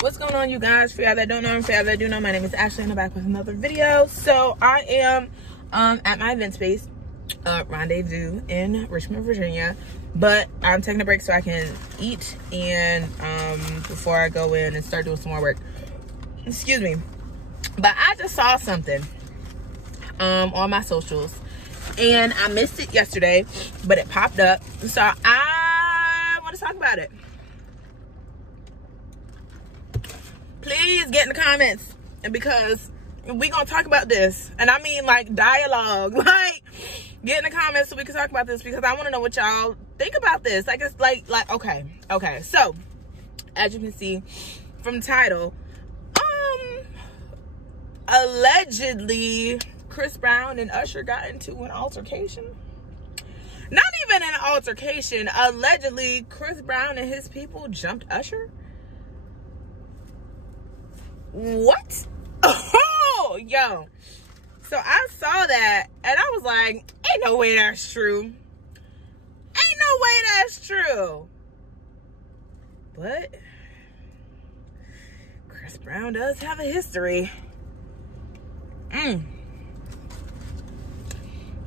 What's going on, you guys? For y'all that don't know, and for y'all that do know, my name is Ashley and I'm back with another video. So I am at my event space, Rendezvous in Richmond, Virginia, but I'm taking a break so I can eat and before I go in and start doing some more work. Excuse me. But I just saw something on my socials and I missed it yesterday, but it popped up, so I want to talk about it. Please get in the comments, and because we gonna talk about this, and I mean like dialogue, like get in the comments so we can talk about this, because I want to know what y'all think about this. Like, it's like okay. So as you can see from the title, allegedly Chris Brown and Usher got into an altercation. Not even an altercation. Allegedly Chris Brown and his people jumped Usher. What? Oh, yo. So I saw that and I was like, ain't no way that's true. Ain't no way that's true. But Chris Brown does have a history.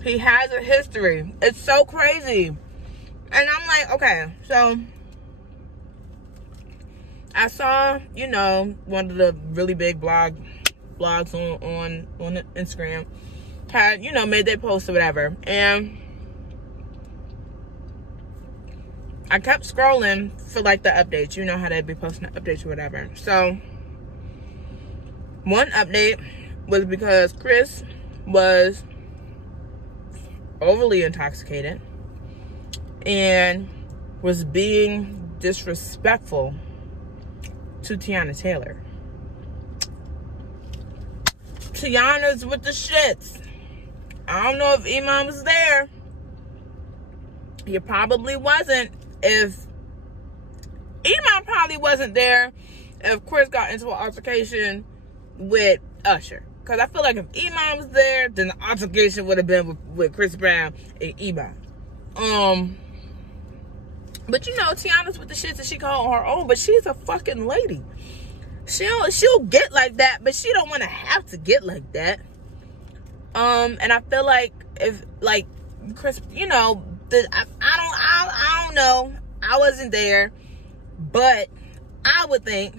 He has a history. It's so crazy. And I'm like, okay, so I saw, you know, one of the really big blogs on Instagram had, you know, made their post or whatever. And I kept scrolling for like the updates. You know how they'd be posting the updates or whatever. So one update was because Chris was overly intoxicated and was being disrespectful to Tiana Taylor. Tiana's with the shits. I don't know if Iman was there. He probably wasn't. If Iman probably wasn't there if Chris got into an altercation with Usher. Because I feel like if Iman was there, then the altercation would have been with Chris Brown and Iman. But you know, Tiana's with the shits that she call her own, but she's a fucking lady. She'll get like that, but she don't want to have to get like that. And I feel like if like Chris, you know, I don't know. I wasn't there, but I would think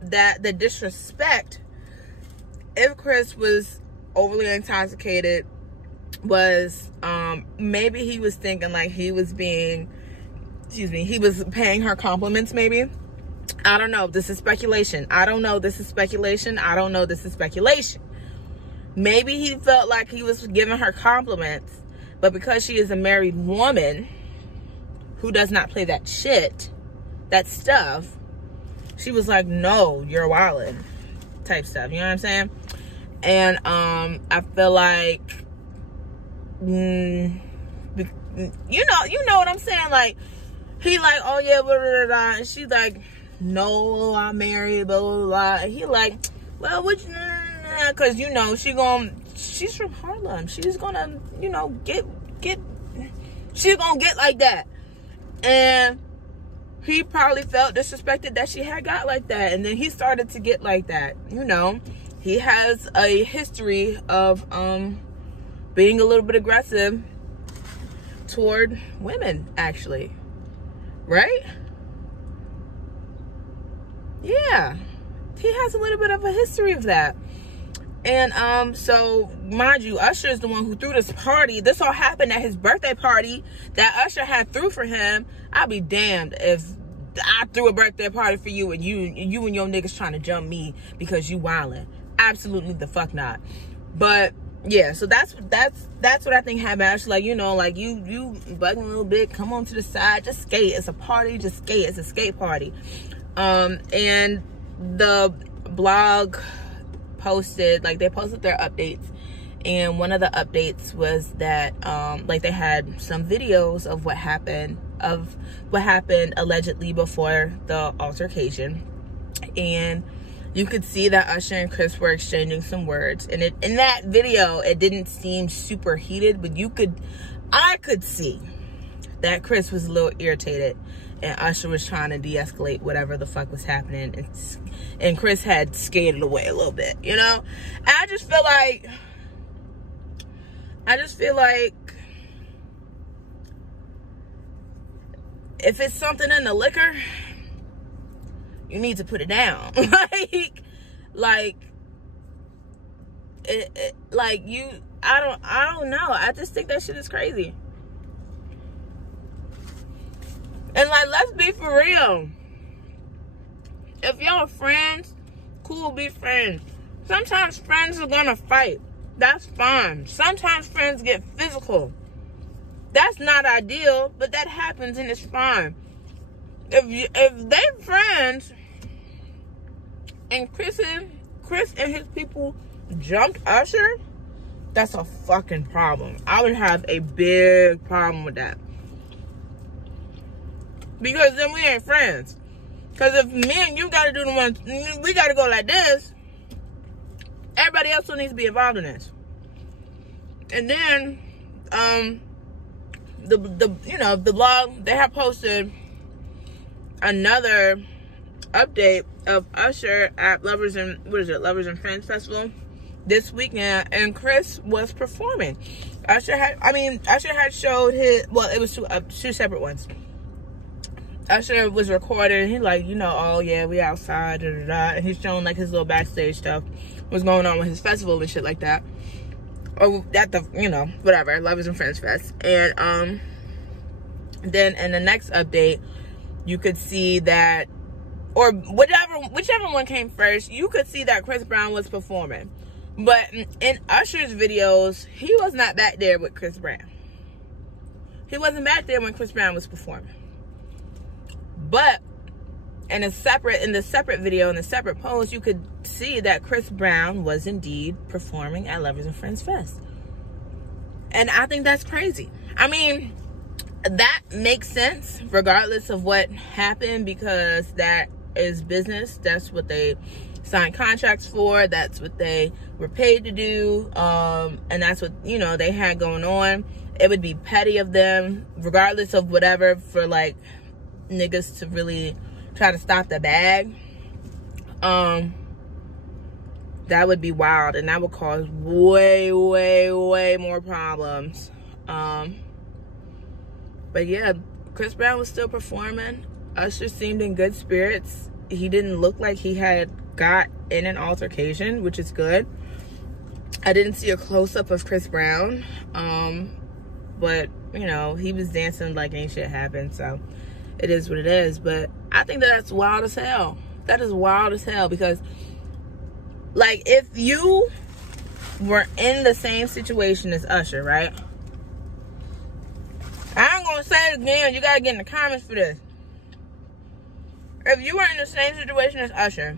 that the disrespect, if Chris was overly intoxicated, was maybe he was thinking like he was being, he was paying her compliments maybe. I don't know. This is speculation. I don't know. This is speculation. I don't know. This is speculation. Maybe he felt like he was giving her compliments, but because she is a married woman who does not play that shit, that stuff, she was like, no, you're wildin' type stuff. You know what I'm saying? And I feel like, you know what I'm saying? Like, he like, oh yeah, blah, blah, blah, and she's like, no, I'm married, blah, blah, blah. And he like, well, what you, because, you know, she's from Harlem. She's gonna, you know, she's gonna get like that. And he probably felt disrespected that she had got like that. And then he started to get like that, you know. He has a history of being a little bit aggressive toward women, actually. Right? Yeah. He has a little bit of a history of that. And so mind you, Usher is the one who threw this party. This all happened at his birthday party that Usher had threw for him. I'll be damned if I threw a birthday party for you and you and your niggas trying to jump me because you wildin'. Absolutely the fuck not. But yeah, so that's what I think happened. Actually, like, you know, like you bugging a little bit, come on to the side, just skate. It's a party, just skate. It's a skate party. And the blog posted, like, they posted their updates, and one of the updates was that like they had some videos of what happened allegedly before the altercation, and you could see that Usher and Chris were exchanging some words. And in that video, it didn't seem super heated, but I could see that Chris was a little irritated and Usher was trying to de-escalate whatever the fuck was happening, and Chris had skated away a little bit, you know? And I just feel like if it's something in the liquor, you need to put it down. I don't know. I just think that shit is crazy. And like, let's be for real. If y'all friends, cool, be friends. Sometimes friends are gonna fight. That's fine. Sometimes friends get physical. That's not ideal, but that happens and it's fine. If they friends and Chris and his people jumped Usher, that's a fucking problem. I would have a big problem with that. Because then we ain't friends. Because if me and you gotta do the one, we gotta go like this, everybody else still needs to be involved in this. And then, the blog, they have posted another update of Usher at Lovers and Friends Festival this weekend, and Chris was performing. Usher had showed his, well, it was two separate ones. Usher was recorded, and he's like, oh yeah, we outside, da, da, da. And he's showing like his little backstage stuff, what's going on with his festival and shit like that. Or at the, whatever, Lovers and Friends Fest. And then in the next update, you could see that, or whichever one came first, you could see that Chris Brown was performing. But in Usher's videos, he was not back there with Chris Brown. He wasn't back there when Chris Brown was performing. But in the separate video, in the separate post, you could see that Chris Brown was indeed performing at Lovers and Friends Fest. And I think that's crazy. I mean, that makes sense regardless of what happened, because that is business. That's what they signed contracts for. That's what they were paid to do. And that's what, they had going on. It would be petty of them, regardless of whatever, for like niggas to really try to stop the bag. That would be wild, and that would cause way, way, way more problems. But yeah, Chris Brown was still performing. Usher seemed in good spirits. He didn't look like he had got in an altercation, which is good. I didn't see a close-up of Chris Brown. But, he was dancing like ain't shit happened, so it is what it is. But I think that's wild as hell. That is wild as hell, because, like, if you were in the same situation as Usher, right? I ain't gonna say it again. You gotta get in the comments for this. If you were in the same situation as Usher,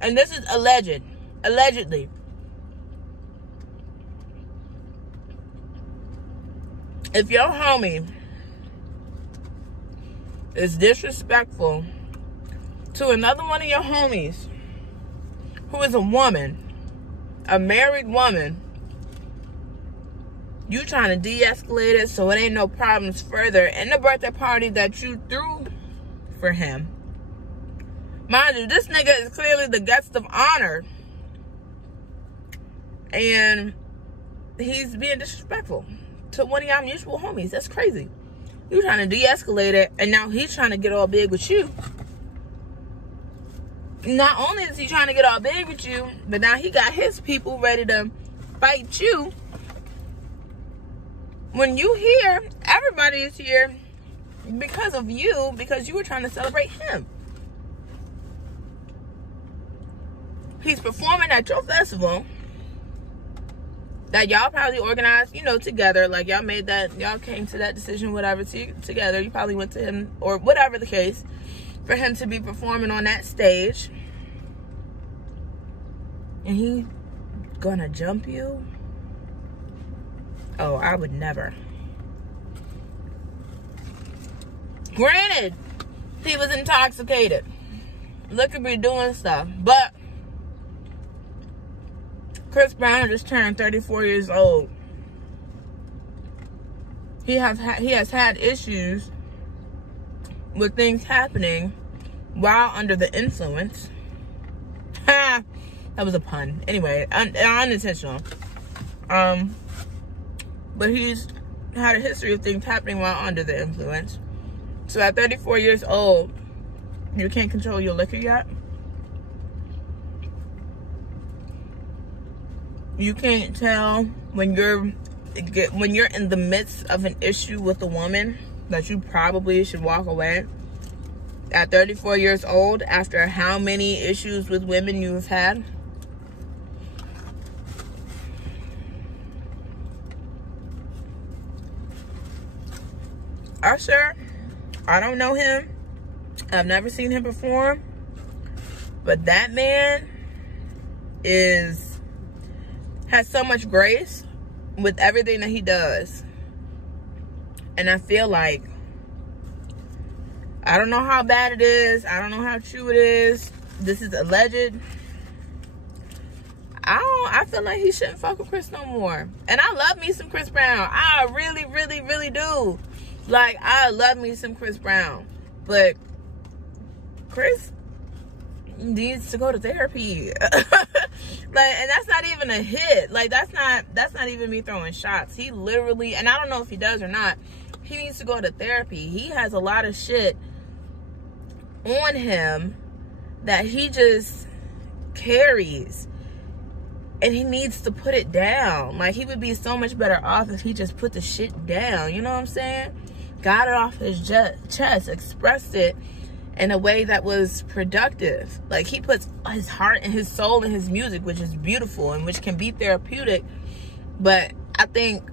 and this is allegedly, if your homie is disrespectful to another one of your homies who is a woman, a married woman, you trying to de-escalate it so it ain't no problems further in the birthday party that you threw for him. Mind you, this nigga is clearly the guest of honor, and he's being disrespectful to one of y'all mutual homies. That's crazy. You trying to de-escalate it, and now he's trying to get all big with you. Not only is he trying to get all big with you, but now he got his people ready to fight you. When you here, everybody is here because of you, because you were trying to celebrate him. He's performing at your festival that y'all probably organized, together. Like, y'all came to that decision, whatever, together. You probably went to him, or whatever the case, for him to be performing on that stage. And he gonna jump you? Oh, I would never. Granted, he was intoxicated. Look at me doing stuff. But Chris Brown just turned 34 years old. He has had issues with things happening while under the influence. Ha! That was a pun. Anyway, unintentional. But he's had a history of things happening while under the influence. So at 34 years old, you can't control your liquor yet. You can't tell when you're in the midst of an issue with a woman that you probably should walk away. At 34 years old, after how many issues with women you've had. Usher, I don't know him. I've never seen him perform. But that man has so much grace with everything that he does. And I feel like, I don't know how bad it is. I don't know how true it is. This is alleged. I feel like he shouldn't fuck with Chris no more. And I love me some Chris Brown. I really, really, really do. Like, I love me some Chris Brown. But Chris needs to go to therapy. Like, and that's not even a hit. Like, that's not even me throwing shots. He literally, and I don't know if he does or not, he needs to go to therapy. He has a lot of shit on him that he just carries, and he needs to put it down. Like, he would be so much better off if he just put the shit down. You know what I'm saying? Got it off his chest, expressed it in a way that was productive. Like, he puts his heart and his soul in his music, which is beautiful and which can be therapeutic. But I think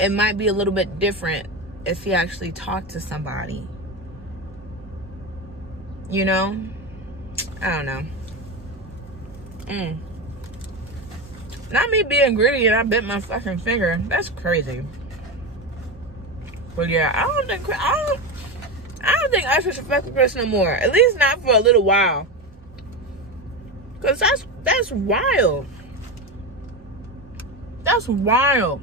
it might be a little bit different if he actually talked to somebody. You know? I don't know. Not me being greedy and I bit my fucking finger. That's crazy. But yeah, I don't think Usher should fuck with Chris no more. At least not for a little while. Cause that's wild. That's wild.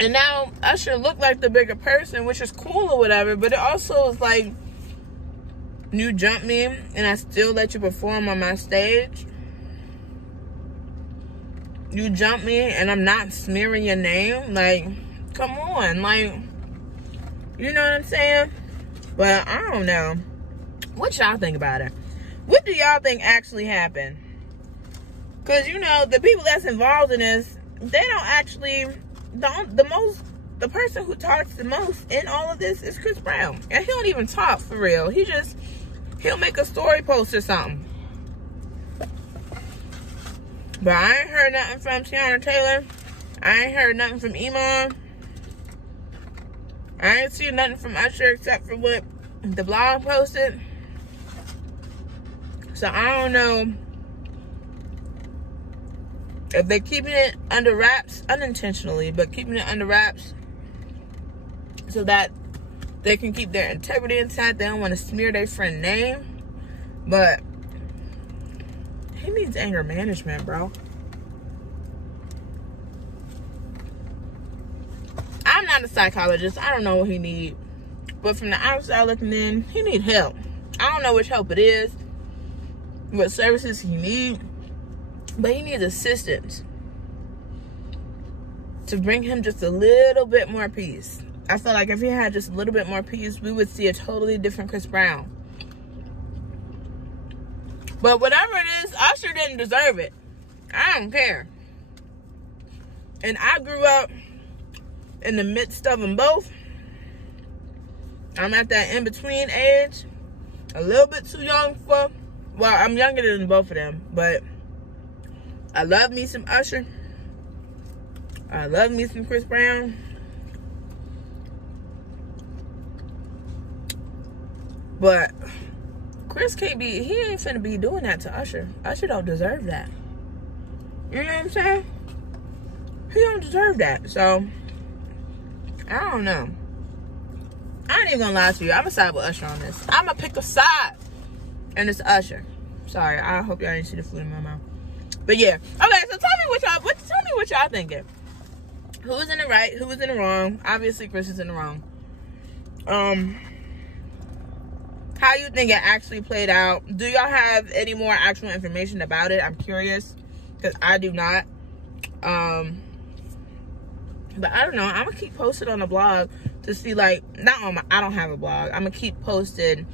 And now Usher looked like the bigger person, which is cool or whatever, but it also is like, you jumped me and I still let you perform on my stage. You jumped me and I'm not smearing your name. Like, come on. Like, you know what I'm saying? But I don't know. What y'all think about it? What do y'all think actually happened? Because, you know, the people that's involved in this, they don't actually, the person who talks the most in all of this is Chris Brown. And he don't even talk for real. He'll make a story post or something. But I ain't heard nothing from Tiana Taylor. I ain't heard nothing from Iman. I ain't seen nothing from Usher except for what the blog posted. So I don't know if they're keeping it under wraps, unintentionally, but keeping it under wraps so that they can keep their integrity inside. They don't want to smear their friend's name. But he needs anger management, bro. I'm not a psychologist. I don't know what he needs. But from the outside looking in, he needs help. I don't know which help it is, what services he needs, but he needs assistance to bring him just a little bit more peace. I feel like if he had just a little bit more peace, we would see a totally different Chris Brown. But whatever it is, Usher didn't deserve it. I don't care. And I grew up in the midst of them both. I'm at that in-between age. A little bit too young for... Well, I'm younger than both of them. But I love me some Usher. I love me some Chris Brown. But Chris can't be... He ain't finna be doing that to Usher. Usher don't deserve that. You know what I'm saying? He don't deserve that. So... I don't know. I ain't even gonna lie to you. I'm gonna side with Usher on this. I'm gonna pick a side. And it's Usher. Sorry, I hope y'all didn't see the food in my mouth. But yeah. Okay, so tell me what y'all thinking. Who's in the right? Who's in the wrong? Obviously, Chris is in the wrong. how you think it actually played out. Do y'all have any more actual information about it? I'm curious, because I do not. But I don't know. I'm gonna keep posted on the blog to see, like, not on my, I don't have a blog. I'm gonna keep posted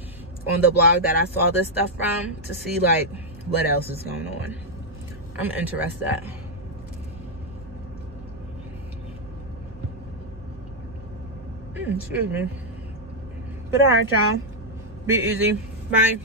on the blog that I saw this stuff from to see, like, what else is going on. I'm interested. Excuse me. But all right, y'all. Be easy. Bye.